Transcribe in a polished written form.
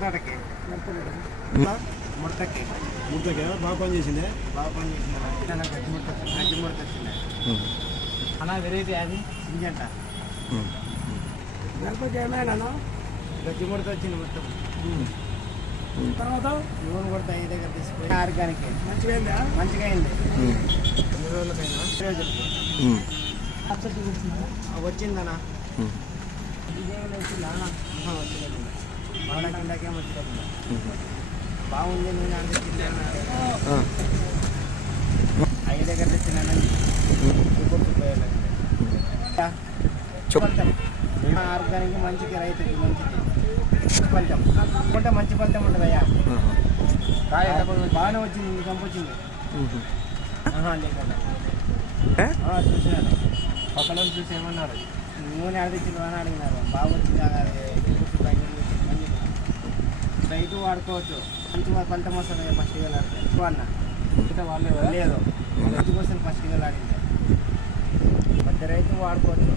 తోటకి ముడతకి బాగా పని చేసింది. బాగా పని చేసింది గజ్జి ముడత వచ్చింది అన్న. వెరైటీ అది సింజంట గజ్జి ముడత వచ్చింది మొత్తం. తర్వాత నూనె కొడతా ఈ దగ్గర తీసుకుని ఆర్గానిక్ మంచిగా అయింది. ఎన్ని రోజులకైనా వచ్చిందనా ఇదేమైనా వచ్చిందా వచ్చింది బాగా కిందకేం వచ్చింది. బాగుంది నేను అంటే ఐదు దగ్గర తెచ్చినానని ఆర్గానిక్ మంచికి రైతుకి మంచిది ఫలితం అనుకుంటే మంచి ఫలితం ఉంటుంది అయ్యా. బాగానే వచ్చింది కంపు వచ్చింది లేకుండా చూసినాను. పక్కన చూసి ఏమన్నారు నూనె అడిగింది అని అడిగినారు. బాగా వచ్చింది మంచి రైతు వాడుకోవచ్చు మంచి ఫలితం వస్తుంది ఫస్ట్ వెళ్ళాలి ఎక్కువ అన్న వాళ్ళు లేదు రైతు కోసం ఫస్ట్ వెళ్ళాడింది. పెద్ద రైతు వాడుకోవచ్చు.